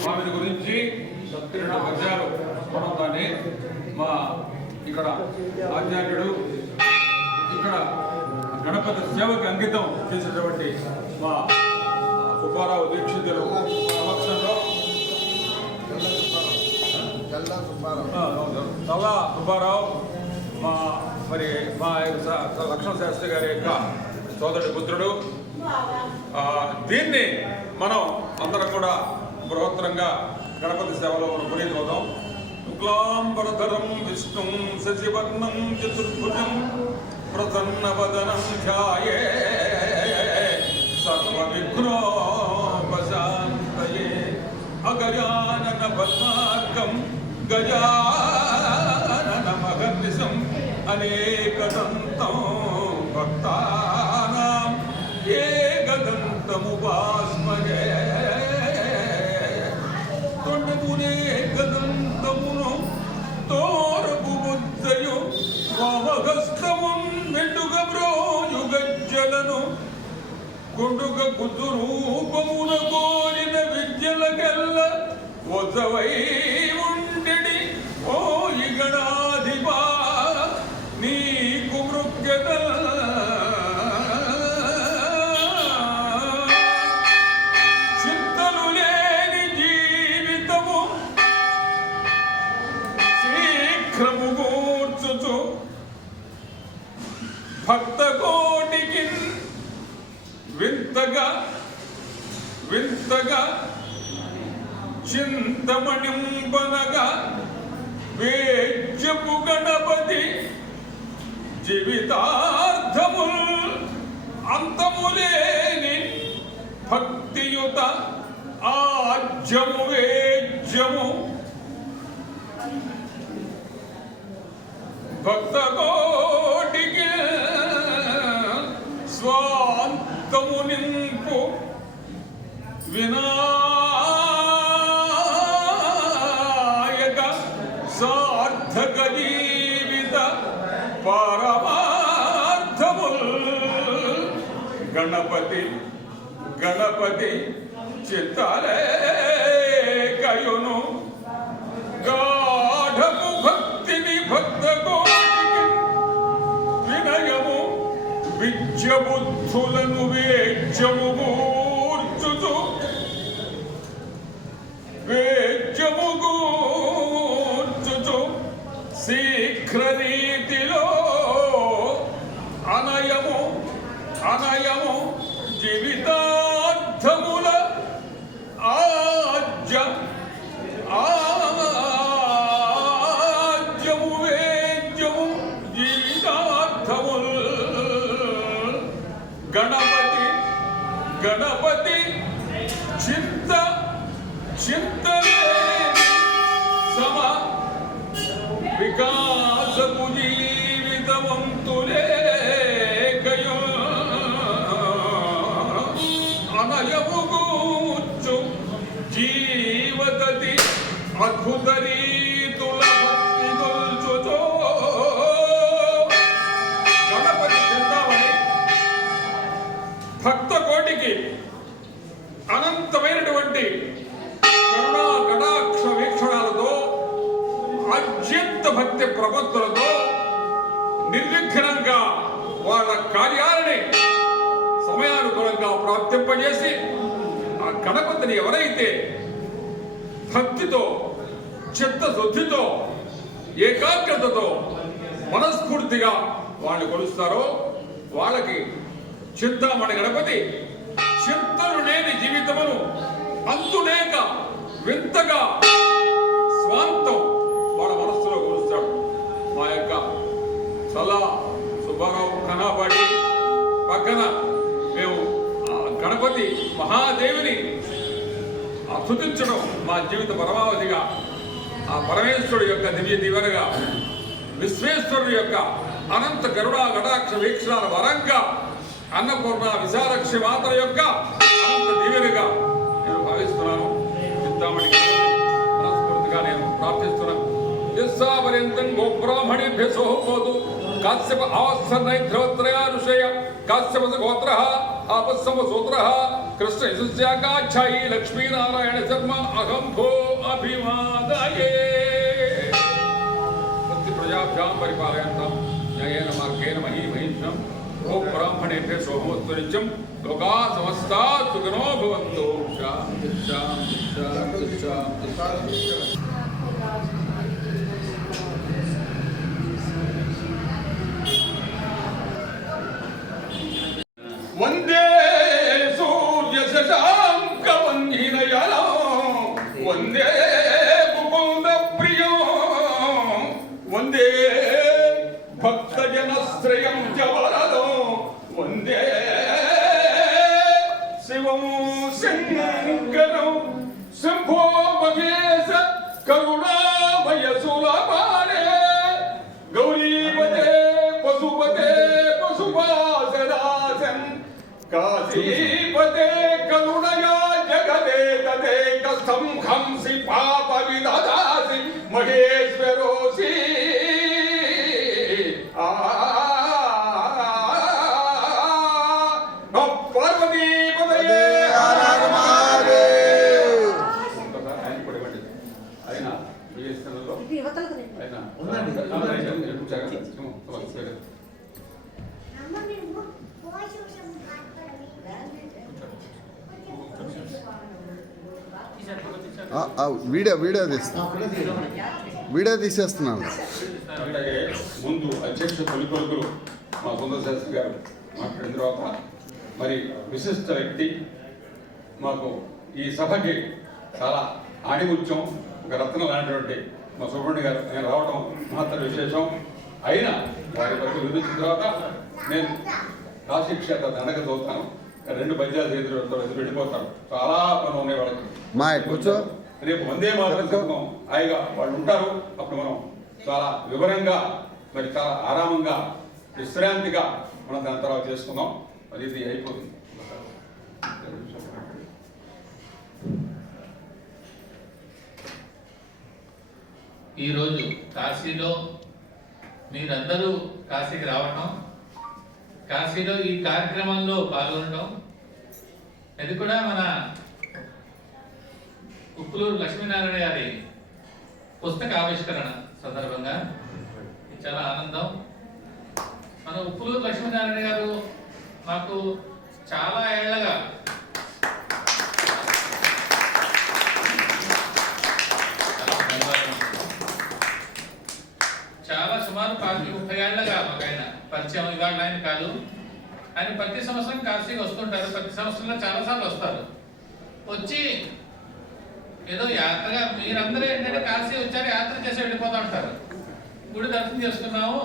స్వామిని గురించి 2 పద్యాలు మనం దాన్ని మా ఇక్కడ ఆచార్యుడు ఇక్కడ గణపతి సేవకి అంకితం చేసినటువంటి మా సుబ్బారావు దీక్షితులు సమక్షంలో చల్లా సుబ్బారావు మరి మా లక్ష్మణ శాస్త్రి గారి యొక్క సోదరుడి పుత్రుడు. దీన్ని మనం అందరం కూడా బృహత్తరంగా గణపతి సేవలో మనం పునీతవుతాం. శుక్లాంబరధరం విష్ణుం శశివర్ణం చతుర్భుజం ప్రసన్నవదనం ధ్యాయే సర్వవిఘ్నోపశాంతయే అగజానన పద్మార్కం గజానన మహర్నిశం అనేకదంతం భక్తానాం ఏకదంతముపాస్మహే. తొండమునేకదంతమును తోరపు ముద్దయు వామహస్తమున్ మెండుగ బ్రోయుగజ్జలను గుండుగ కుదు రూపమున కోరిన విద్యలకెల్ల ఒసవై ఉండెడి ఓ ఇగణాధిపా నీకు మృగ్యత చింతలు లేని జీవితము శీఘ్రము కూర్చుచు భక్త కోటికి వింతగా వింతగా చింతమణింబనగా వేద్యపు గణపతి జీవితార్థముల్ అంతములేని భక్తియుత ఆజ్యము వేద్యము భక్త కోటికి స్వాంతము నింపు వినాయక సార్థక జీవిత పరమార్థముల్ గణపతి గణపతి చిత్తలేకయును గాఢము భక్తిని భక్త కోటికి వినయము విద్యబుద్ధులను వేద్యము కూర్చుచు వేద్యము కూర్చుచు శీఘ్ర రీతిలో అనయము అనయము జీవితార్థముల ఆజ్యము వేద్యము జీవితార్థముల్ గణపతి గణపతి చింత చింతనే సమ వికాసపు జీవితవంతులేకయు అనయము కూర్చు జీవతతి అద్భుత రీతుల భక్తి గొల్చుతో గణపతి చింతామణి భక్త కోటికి అనంతమైనటువంటి కరుణా కటాక్ష వీక్షణాలతో అత్యంత భక్తి ప్రపత్తులతో నిర్విఘ్నంగా వాళ్ళ కార్యాలని సమయానుకూలంగా ప్రాప్తింపజేసి ఆ గణపతిని ఎవరైతే భక్తితో చిత్తశుద్ధితో ఏకాగ్రతతో మనస్ఫూర్తిగా వాళ్ళు కొలుస్తారో వాళ్ళకి చింతామణి గణపతి చింతలు లేని జీవితమును అంతులేక వింతగా స్వాంతం వాళ్ళ మనస్సులో కొలుస్తాడు. మా యొక్క చల్లా సుబ్బారావు కనాపాడి పక్కన మేము గణపతి మహాదేవిని స్తుతించడం మా జీవిత పరమావధిగా ఆ పరమేశ్వరుడు యొక్క దివ్య దీవెనగా విశ్వేశ్వరుడు యొక్క అనంత కరుణా కటాక్ష వీక్షణాల వరంగా అన్నపూర్ణ విశాలక్షి మాత యొక్క అనంత దీవెనగా నేను భావిస్తున్నాను. చింతామణి మనస్ఫూర్తిగా నేను ప్రార్థిస్తున్నాను. యస్సాపర్యంతం గోబ్రాహ్మణేభ్యసో హోతు కాశ్యప ఆవత్సన్నైధ్రవత్రయా ఋషయ కాశ్యప గోత్రః ఆపస్సమ సూత్రః कृष्ण यशस्याकाच्छायी लक्ष्मीनारायण शर्मा अहं भो अभिवादये प्रजाभ्यां परिपालयन्तां न्यायेन मार्गेण महीमहीषं गो ब्राह्मणेभ्यः शोभमस्तु नित्यं लोकाः समस्ताः सुखिनो भवन्तु शान्ति शान्ति शान्ति शान्ति वन्दे सूर्यशशाङ्कवह्निनयनो वन्दे मुकुन्दप्रियो वन्दे भक्तजनश्रयं च वरदो वन्दे शिवं शङ्करं शम्भो महेश करुणामय सुलभाने गौरीपते पशुपते पशुपासदासन् काशीपते करुणया जगते तते कस्थं हंसि पाप विदधासि महेश्वरोऽसि पार्वतीपतये हर हर महादेव ఆయన కూడా ఇవ్వండి ఆయన బిఎస్ఎన్ఎల్లో ఆయన వీడియో తీసేస్తున్నాను. అలాగే ముందు అధ్యక్ష తొలి కొడుకులు మా సుందర శాస్త్రి గారు మాట్లాడిన తర్వాత మరి విశిష్ట వ్యక్తి మాకు ఈ సభకి చాలా ఆణిముత్యం ఒక రత్నం లాంటివంటి మా సుబ్రహ్మణ్య గారు నేను రావడం మహత్తర విశేషం. అయినా వారి బట్టి విధించిన తర్వాత నేను కాశీ క్షేత్ర దండక చదువుతాను. 2 పద్యాలు ఎదురు వెళ్ళిపోతారు. చాలా పనులు ఉన్నాయి వాళ్ళకి. మా కూర్చో. రేపు వందే మాతరం చదువుతాం. హాయిగా వాళ్ళు ఉంటారు. అప్పుడు మనం చాలా వివరంగా మరి చాలా ఆరామంగా విశ్రాంతిగా మనం దాని తర్వాత చేసుకుందాం. మరి ఇది అయిపోతుంది. ఈరోజు కాశీలో మీరందరూ కాశీకి రావటం, కాశీలో ఈ కార్యక్రమంలో పాల్గొనడం, ఇది కూడా మన ఉప్పులూరు లక్ష్మీనారాయణ గారి పుస్తక ఆవిష్కరణ సందర్భంగా చాలా ఆనందం. మన ఉప్పులూరు లక్ష్మీనారాయణ గారు మాకు చాలా ఏళ్లగా సుమారు 30 ఏళ్లగా మాకు ఆయన పరిచయం. ఇవాళ ఆయన కాదు, ఆయన ప్రతి సంవత్సరం కాశీకి వస్తుంటారు. ప్రతి సంవత్సరంలో చాలాసార్లు వస్తారు. వచ్చి ఏదో యాత్రగా మీరందరూ ఏంటంటే కాశీ వచ్చారు, యాత్ర చేసి వెళ్ళిపోతూ ఉంటారు. గుడి దర్శనం చేసుకున్నాము,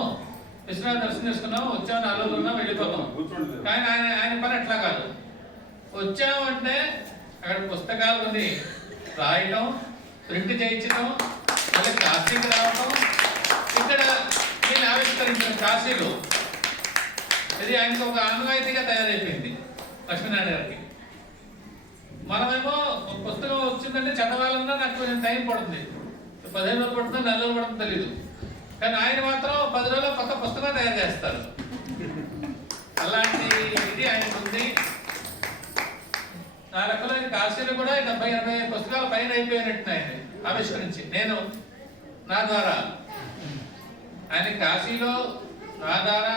విశ్వనాథ్ దర్శనం చేసుకున్నాము, వచ్చాము, 4 రోజులు ఉన్నాం, వెళ్ళిపోతాం. కానీ ఆయన పని అట్లా కాదు. వచ్చాము అంటే అక్కడ పుస్తకాలు కొని రాయటం, ప్రింట్ చేయించడం, మళ్ళీ కాశీకి రావటం, ఇక్కడ నేను ఆవిష్కరించిన కాశీలో ఇది ఆయనకు ఒక ఆనవాయితీగా తయారైపోయింది లక్ష్మీనారాయణ గారికి. మనమేమో పుస్తకం వచ్చిందంటే చదవాలన్నా నాకు కొంచెం టైం పడుతుంది. 15 రోజులు పడుతుందో 4 రోజులు పడుతుందో తెలీదు. కానీ ఆయన మాత్రం 10 రోజుల్లో కొత్త పుస్తకం తయారు చేస్తారు. అలాంటి ఇది ఆయనకు ఉంది. నా లెక్కలో కాశీలో కూడా 70-80 పుస్తకాలు పైన అయిపోయినట్టు ఆయన ఆవిష్కరించి నేను నా ద్వారా ఆయన కాశీలో నా ద్వారా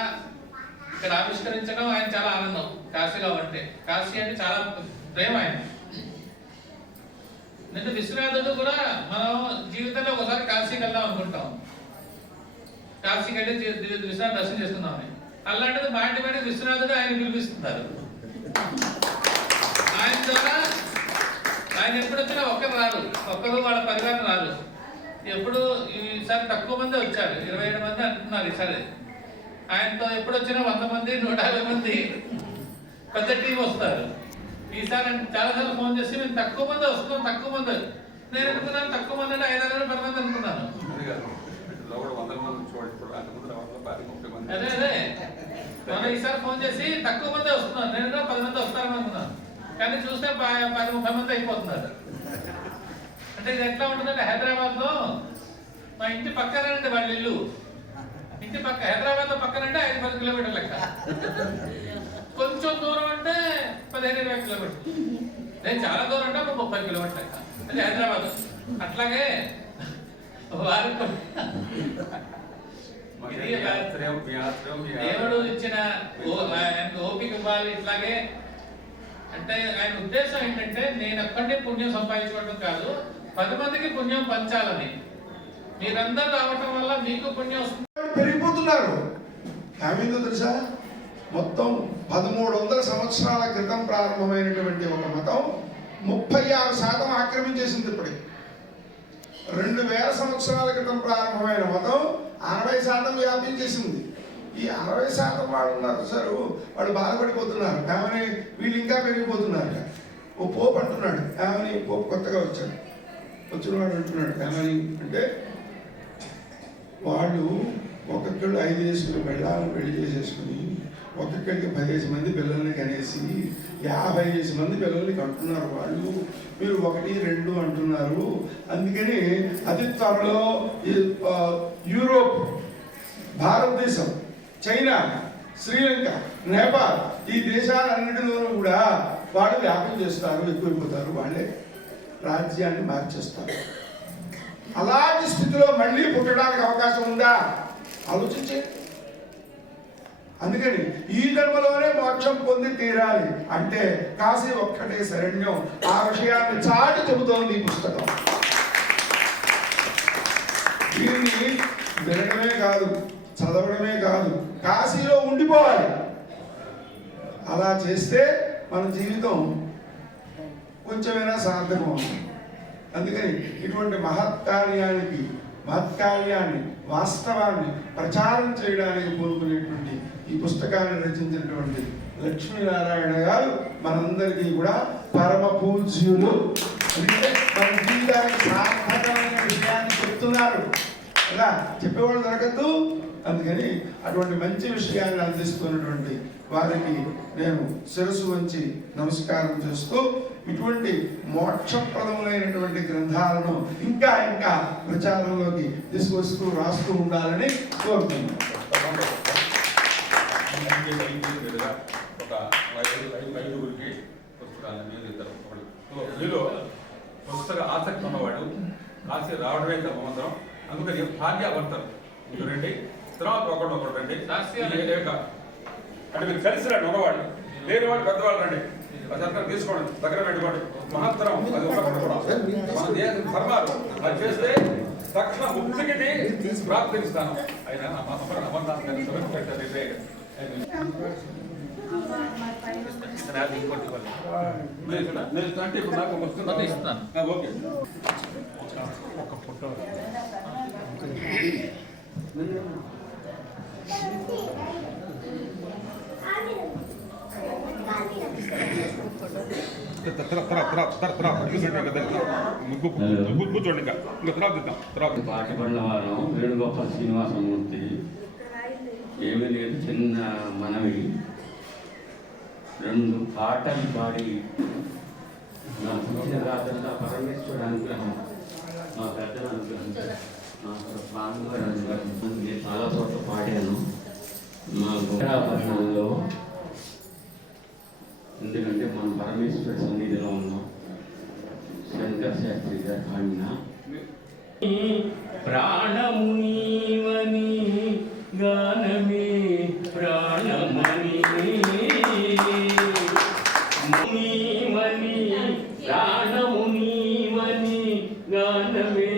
ఇక్కడ ఆవిష్కరించడం ఆయన చాలా ఆనందం. కాశీలో అంటే కాశీ అంటే చాలా ప్రేమ ఆయన. నిన్న విశ్వనాథుడు కూడా మనం జీవితంలో ఒకసారి కాశీకి వెళ్దాం అనుకుంటాం. కాశీకి వెళ్ళి విశ్వనాథ్ దర్శనం చేసుకుందామని. అలాంటిది మాటి విశ్వనాథుడు ఆయన పిలిపిస్తున్నారు. ఆయన ద్వారా ఆయన ఎప్పుడు వచ్చినా ఒక్కరు రారు, ఒక్కరు వాళ్ళ పరివారం రారు. ఎప్పుడు ఈసారి తక్కువ మంది వచ్చారు, 27 మంది అంటున్నారు ఈసారి. ఆయనతో ఎప్పుడు వచ్చినా 100 మంది 150 మంది పెద్ద టీం వస్తారు. ఈసారి చాలాసార్లు ఫోన్ చేసి మేము తక్కువ మంది వస్తున్నాం, తక్కువ మంది. నేను అనుకున్నాను తక్కువ మంది అంటే 500 10 మంది అనుకున్నాను. అదే మనం ఈసారి ఫోన్ చేసి తక్కువ మంది వస్తున్నాను, నేను 10 మంది వస్తారని అనుకున్నాను. కానీ చూస్తే 10-30 మంది అయిపోతున్నారు. అంటే ఇది ఎట్లా ఉంటుందంటే హైదరాబాద్ లో మా ఇంటి పక్కనండి వాళ్ళ ఇల్లు, ఇంటి పక్క హైదరాబాద్ లో పక్కనంటే 5-10 కిలోమీటర్ల లెక్క. కొంచెం కొంచెం దూరం అంటే 15-20 కిలోమీటర్లు, నేను చాలా దూరం అంటే ఒక 30 కిలోమీటర్లు, అది హైదరాబాద్. అట్లాగే వారికి దేవుడు ఇచ్చిన ఓపిక ఇవ్వాలి. ఇట్లాగే అంటే ఆయన ఉద్దేశం ఏంటంటే నేను ఒక్కటే పుణ్యం సంపాదించుకోవడం కాదు, 10 మందికి పుణ్యం పంచాలని. మీరందరూ రావటం వల్ల మీకు పుణ్యం వస్తుంది. పెరిగిపోతున్నారు. ఏమైందో తెలుసా, మొత్తం 1300 సంవత్సరాల క్రితం ప్రారంభమైనటువంటి ఒక మతం 36% ఆక్రమించేసింది. ఇప్పటికి 2000 సంవత్సరాల క్రితం ప్రారంభమైన మతం 60% వ్యాపించేసింది. ఈ 60% వాళ్ళు ఉన్నారు సార్, వాళ్ళు బాధపడిపోతున్నారు. ఏమని వీళ్ళు ఇంకా పెరిగిపోతున్నారు. ఓ పోపు అంటున్నాడు, ఏమని పోపు కొత్తగా వచ్చాడు, వచ్చిన వాడు అంటున్నాడు ఏమని అంటే, వాళ్ళు ఒక్కొక్కళ్ళు 5 పెళ్ళాలను పెళ్లి చేసేసుకుని ఒక్కొక్కడికి 10 మంది పిల్లల్ని కనేసి 50 మంది పిల్లల్ని కంటున్నారు. వాళ్ళు మీరు 1, 2 అంటున్నారు. అందుకని అతి త్వరలో యూరోప్, భారతదేశం, చైనా, శ్రీలంక, నేపాల్ ఈ దేశాలన్నిటిలోనూ కూడా వాళ్ళు వ్యాపం చేస్తారు, ఎక్కువైపోతారు, వాళ్ళే రాజ్యాన్ని మార్చేస్తారు. అలాంటి స్థితిలో మళ్ళీ పుట్టడానికి అవకాశం ఉందా ఆలోచించే. అందుకని ఈ జన్మలోనే మోక్షం పొంది తీరాలి అంటే కాశీ ఒక్కటే శరణ్యం. ఆ విషయాన్ని చాటి చెబుతోంది ఈ పుస్తకం. దీన్ని వినడమే కాదు, చదవడమే కాదు, కాశీలో ఉండిపోవాలి. అలా చేస్తే మన జీవితం కొంచెమైనా సార్థకం అవుతుంది. అందుకని ఇటువంటి మహత్కార్యాన్ని వాస్తవాన్ని ప్రచారం చేయడానికి కోరుకునేటువంటి ఈ పుస్తకాన్ని రచించినటువంటి లక్ష్మీనారాయణ గారు మనందరికీ కూడా పరమ పూజ్యులు. అంటే మన జీవితానికి సార్థకమైన విషయాన్ని చెప్తున్నారు అలా చెప్పేవాళ్ళు దొరకద్దు. అందుకని అటువంటి మంచి విషయాన్ని అందిస్తున్నటువంటి వారికి నేను శిరస్సు వంచి నమస్కారం చేస్తూ ఇటువంటి మోక్షప్రదములైనటువంటి గ్రంథాలను ఇంకా ఇంకా ప్రచారంలోకి తీసుకొస్తూ రాస్తూ ఉండాలని కోరుతున్నాను. ఒక 5గురికి పుస్తకాలను నియోజిస్తారు. మీలో పుస్తక ఆసక్తి ఉన్నవాడు కాశీ రావడమే సంవత్సరం. అందుకని భాగ్యవర్తలు రండి, తర్వాత ఒకటి రండి. అంటే మీరు కలిసి రండి, ఉన్నవాళ్ళు లేని వాళ్ళు పెద్దవాళ్ళు రండి, అదంతా తీసుకోండి, దగ్గర పెట్టుకోండి. మహత్తరం అది మన ధర్మాలు అది చేస్తే తక్షణ ముక్తికి ప్రాప్తిస్తాను. అయినా అంటే ఇప్పుడు నాకు వస్తుంది ఇస్తాను. ఓకే, ఒక ఫోటో పాటిపడిన వేణుగోపాల శ్రీనివాసమూర్తి. ఏమీ లేదు, చిన్న మనవి. 2 పాటలు పాడి నా పుట్టినరాజంగా పరమేశ్వరుడు అనుగ్రహం, మా పెద్దల అనుగ్రహం, మా స్వామివారి అనుగ్రహం. నేను చాలా చోట్ల పాడాను మా గోరాభరణంలో. ఎందుకంటే మనం పరమేశ్వరుడి సన్నిధిలో ఉన్నాం. శంకర్ శాస్త్రి గారు పాడిన ప్రాణమునివని గానమే ప్రాణమని మునివని ప్రాణమునివని గానమే